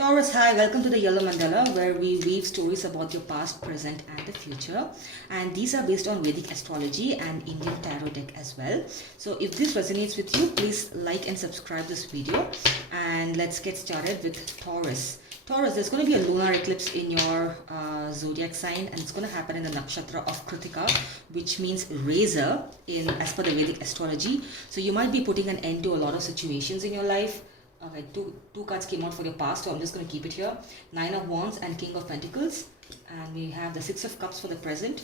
Taurus, hi, welcome to the Yellow Mandala, where we weave stories about your past, present, and the future. And these are based on Vedic astrology and Indian tarot deck as well. So, if this resonates with you, please like and subscribe this video. And let's get started with Taurus. Taurus, there's going to be a lunar eclipse in your zodiac sign, and it's going to happen in the nakshatra of Kritika, which means razor in as per the Vedic astrology. So, you might be putting an end to a lot of situations in your life. Okay, two cards came out for your past, so I'm just going to keep it here. Nine of Wands and King of Pentacles. And we have the Six of Cups for the present.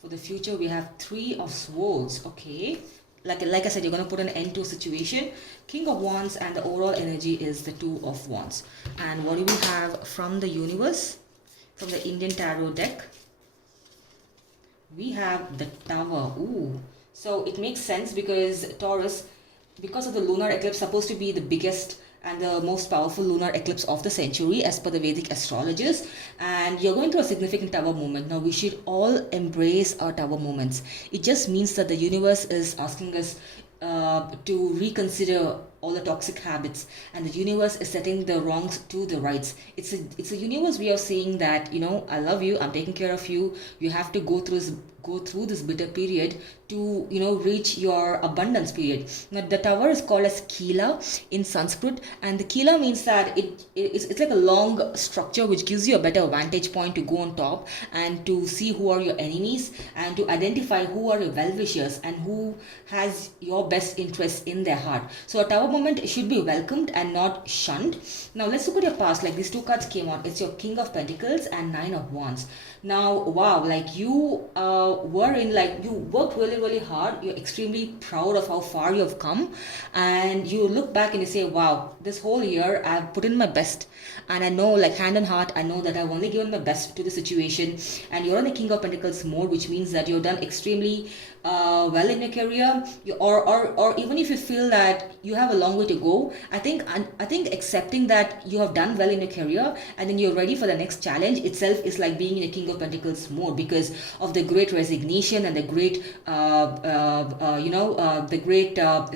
For the future, we have Three of Swords. Okay. Like I said, you're going to put an end to a situation. King of Wands, and the overall energy is the Two of Wands. And what do we have from the universe? From the Indian Tarot deck? We have the Tower. Ooh. So it makes sense because Taurus, because of the lunar eclipse, supposed to be the biggest and the most powerful lunar eclipse of the century as per the Vedic astrologers, and you're going through a significant tower moment. Now we should all embrace our tower moments. It just means that the universe is asking us to reconsider all the toxic habits, and the universe is setting the wrongs to the rights. It's a universe way of saying that, you know, I love you, I'm taking care of you. You have to go through this bitter period to, you know, reach your abundance period. Now the tower is called as Kila in Sanskrit, and the Kila means that it's like a long structure which gives you a better vantage point to go on top and to see who are your enemies and to identify who are your well-wishers and who has your best interests in their heart. So a tower moment should be welcomed and not shunned. Now let's look at your past. Like these two cards came out. It's your King of Pentacles and Nine of Wands. Now, wow, like you you worked really hard. You're extremely proud of how far you have come, and you look back and you say, wow, this whole year I've put in my best, and I know, like hand on heart, I know that I've only given my best to the situation. And you're on the King of Pentacles mode, which means that you've done extremely well in your career. Or even if you feel that you have a long way to go, I think accepting that you have done well in your career and then you're ready for the next challenge itself is like being in a King of Pentacles mode, because of the great resignation and the great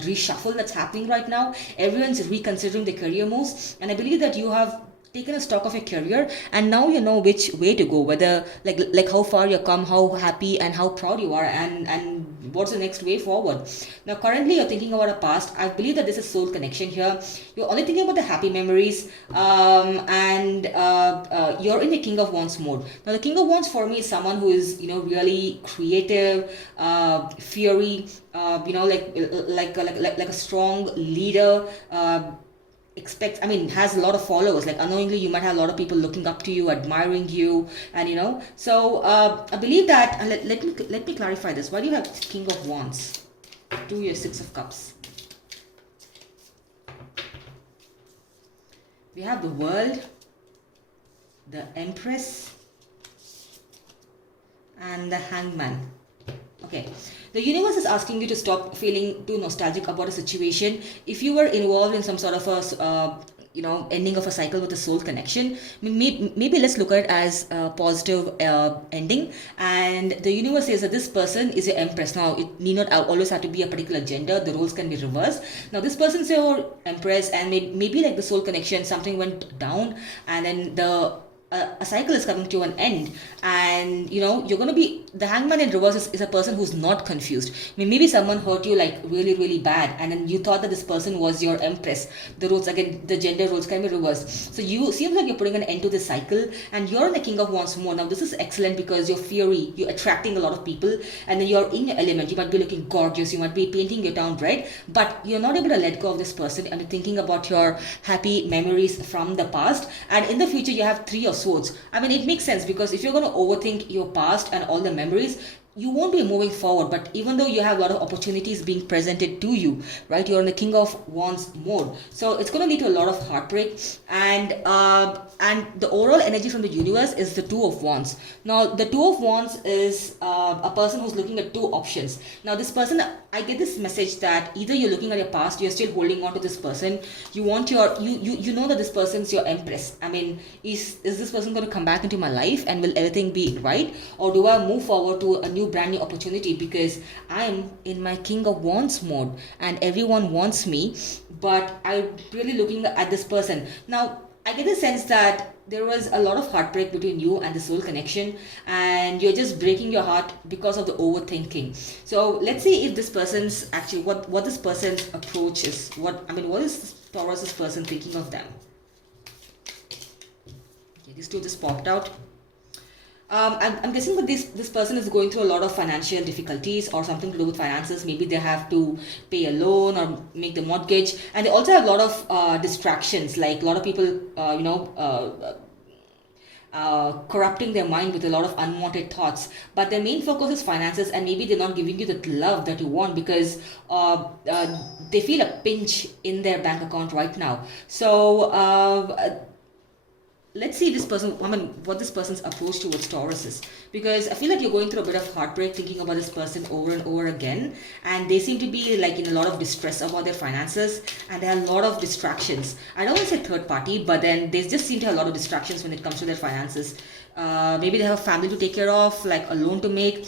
reshuffle that's happening right now. Everyone's reconsidering their career moves, and I believe that you have taken a stock of your career, and now you know which way to go, whether like how far you come, how happy and how proud you are, and what's the next way forward. Now currently you're thinking about a past. I believe that this is soul connection here. You're only thinking about the happy memories, and you're in the King of Wands mode. Now the King of Wands for me is someone who is, you know, really creative, fiery, like a strong leader, has a lot of followers. Like unknowingly you might have a lot of people looking up to you, admiring you, and you know, so I believe that, and let me clarify this. Why do you have King of Wands to your Six of Cups? We have the World, the Empress, and the Hangman. Okay, the universe is asking you to stop feeling too nostalgic about a situation. If you were involved in some sort of a ending of a cycle with a soul connection, maybe let's look at it as a positive ending. And the universe says that this person is your Empress. Now it need not always have to be a particular gender. The roles can be reversed. Now this person's your Empress, and maybe like the soul connection, something went down, and then a cycle is coming to an end, and you know, you're going to be the Hangman in reverse is a person who's not confused. Maybe someone hurt you like really bad, and then you thought that this person was your Empress. The roles, again, the gender roles can be reversed. So you seems like you're putting an end to this cycle, and you're in the King of Wands more. Now this is excellent because you're fiery, you're attracting a lot of people, and then you're in your element. You might be looking gorgeous, you might be painting your town red, but you're not able to let go of this person, and you're thinking about your happy memories from the past. And in the future you have Three of Swords. I mean, it makes sense because if you're going to overthink your past and all the memories, you won't be moving forward. But even though you have a lot of opportunities being presented to you, right, you're in the King of Wands mode, so it's going to lead to a lot of heartbreak. And the overall energy from the universe is the Two of Wands. Now the Two of Wands is a person who's looking at two options. Now this person, I get this message that either you're looking at your past, you're still holding on to this person, you want you know that this person's your Empress. I mean, is this person going to come back into my life, and will everything be right, or do I move forward to a brand new opportunity, because I'm in my King of Wands mode and everyone wants me, but I'm really looking at this person. Now I get the sense that there was a lot of heartbreak between you and the soul connection, and you're just breaking your heart because of the overthinking. So let's see if this person's actually what this person's approach is. What is Taurus's person thinking of them? Okay, these two just popped out. I'm guessing that this person is going through a lot of financial difficulties or something to do with finances. Maybe they have to pay a loan or make the mortgage, and they also have a lot of distractions. Like a lot of people, corrupting their mind with a lot of unwanted thoughts. But their main focus is finances, and maybe they're not giving you the love that you want because they feel a pinch in their bank account right now. So let's see what this person's approach towards Taurus is, because I feel like you're going through a bit of heartbreak thinking about this person over and over again, and they seem to be like in a lot of distress about their finances, and there are a lot of distractions. I don't want to say third party, but then they just seem to have a lot of distractions when it comes to their finances. Maybe they have a family to take care of, like a loan to make.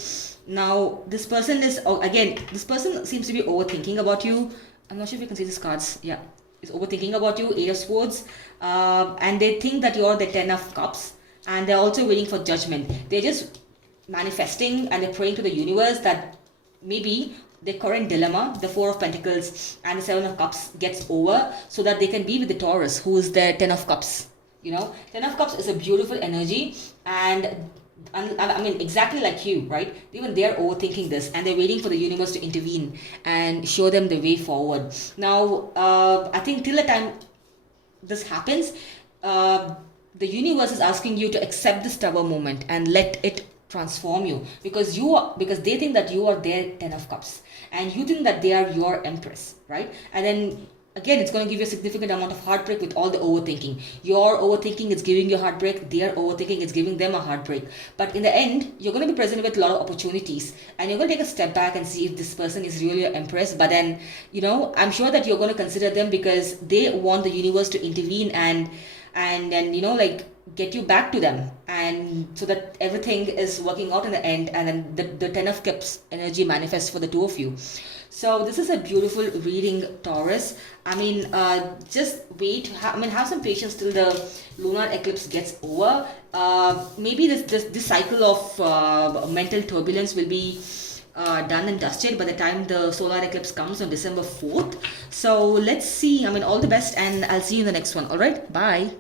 Now this person is, oh, again, this person seems to be overthinking about you. I'm not sure if you can see these cards. Yeah, is overthinking about you, Eight of Swords, and they think that you're the Ten of Cups, and they're also waiting for judgment. They're just manifesting and they're praying to the universe that maybe the current dilemma, the Four of Pentacles and the Seven of Cups, gets over so that they can be with the Taurus, who is the Ten of Cups. Ten of Cups is a beautiful energy, and I mean, exactly like you, right? Even they're overthinking this and they're waiting for the universe to intervene and show them the way forward. Now, I think till the time this happens, the universe is asking you to accept this tower moment and let it transform you, because they think that you are their Ten of Cups and you think that they are your Empress, right? And then again, it's going to give you a significant amount of heartbreak with all the overthinking. Your overthinking is giving you heartbreak, their overthinking is giving them a heartbreak. But in the end, you're going to be presented with a lot of opportunities, and you're going to take a step back and see if this person is really your Empress. But then, I'm sure that you're going to consider them because they want the universe to intervene and like get you back to them, and so that everything is working out in the end, and then the Ten of Cups energy manifests for the two of you. So this is a beautiful reading, Taurus. I mean, just wait. Have some patience till the lunar eclipse gets over. Maybe this cycle of mental turbulence will be done and dusted by the time the solar eclipse comes on December 4th. So let's see. All the best, and I'll see you in the next one. All right, bye.